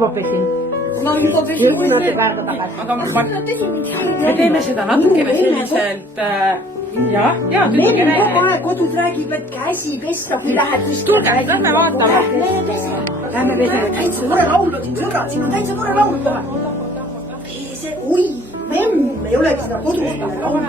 juba pesin. No juba pesin mõned päeva tagasi. Aga me teeme seda natukene selliselt ja tüdrugi räägime. Kogu aeg kodus räägib, et käsi pesta, kui lähed kuskil. Tulge, lähme vaatame. Lähme peseme. Täitsa tore laul on siin sõbrad, siin on täitsa tore laul kohe. Oi, memm, ei olegi seda kodus laulu.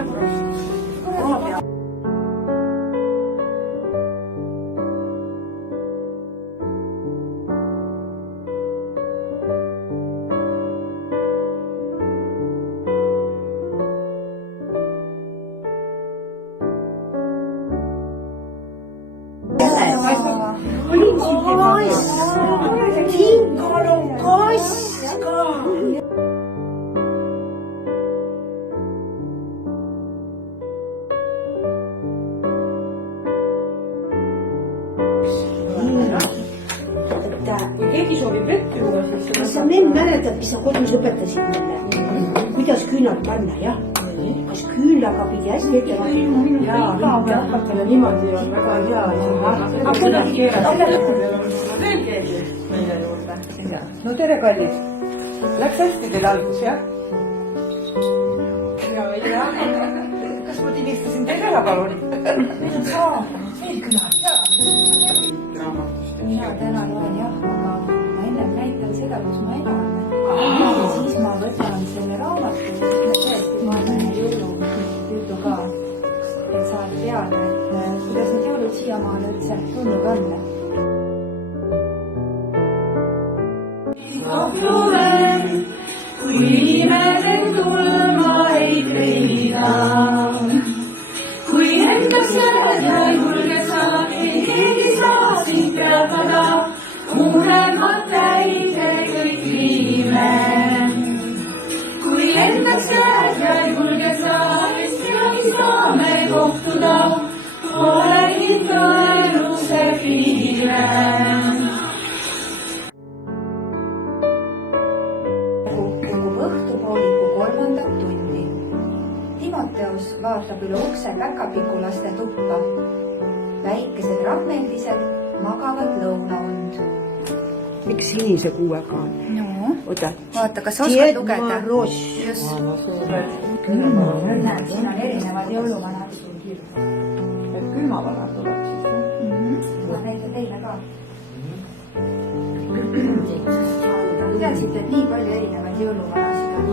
Kinkal on kass ka. Kui keegi soovib vett juua, siis... Kas sa memm mäletad, mis sa kodus õpetasid mulle? Kuidas küünlad panna, jah? Kas küünlaga pidi hästi ette panna? Jaa, õpetada niimoodi on väga hea. Aga kuidas keerata? Veel keegi meile juurde. No tere, kallid. Läks hästi teil algus, jah? Ja. Kas ma tilistasin teid ära, palun? Meil on saanud veel külad. Mina täna loen jah, aga ma ennem näitan seda, kus ma elan. Siis ma võtan selle raamatu, tõesti ma olen jõulujutu ka, et saada teada, et kuidas need jõulud siiamaale üldse tulnud on. Kui imedel tulma ei treenida, kui endast lähed ja ei julge sa, ei keegi saa sind peatada, muremat täide kõik viime. Kui endast lähed ja ei julge sa, ei saame kohtuda, ole ikka elus see viime. Õhtupooliku 3. tundi. Timoteus vaatab üle ukse päkapikulaste tuppa. Väikesed rahmeldised magavad lõunaund. Miks sinise kuuega on? No, Oota. vaata, kas oskad lugeda? Just. Näed, siin on erinevad jõuluvanad. Et külmavanad tuleb siis, jah? Ma näitan teile ka. Teadsite, et nii palju erinevaid jõuluvanasid on.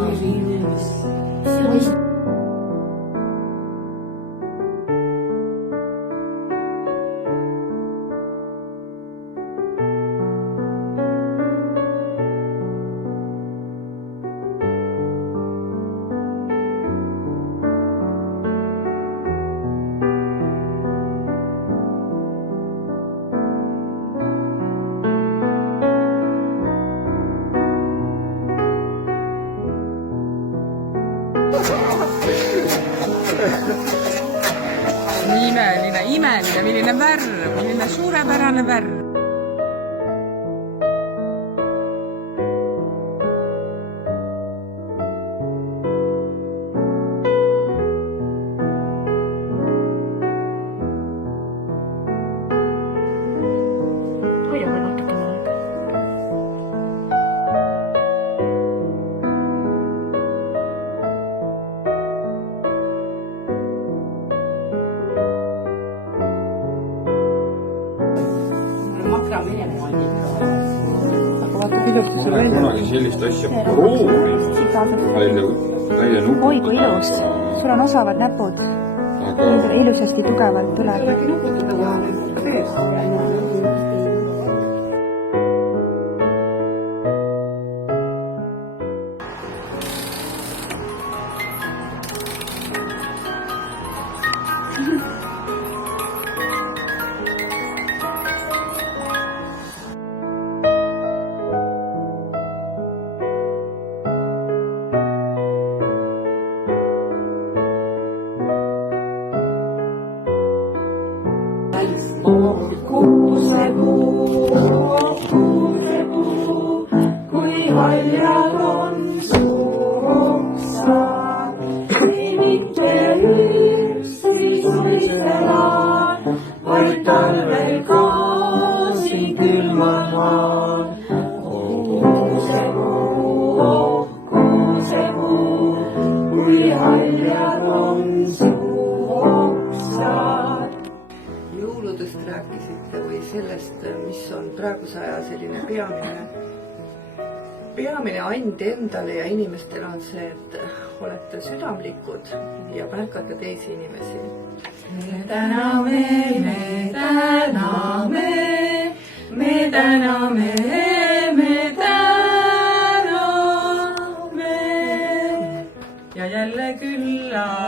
Imeline, milline värv, milline suurepärane värv. Hoiame natukene aega. Kunagi sellist asja proovinud. Välja nuppu. Oi, kui ilus. Sul on osavad näpud. Ilusasti tugevalt tuleb. Kuuse kuu praeguse aja selline peamine and endale ja inimestele on see, et olete südamlikud ja märkate teisi inimesi. Me täname, me täname, me täname, me täname ja jälle külla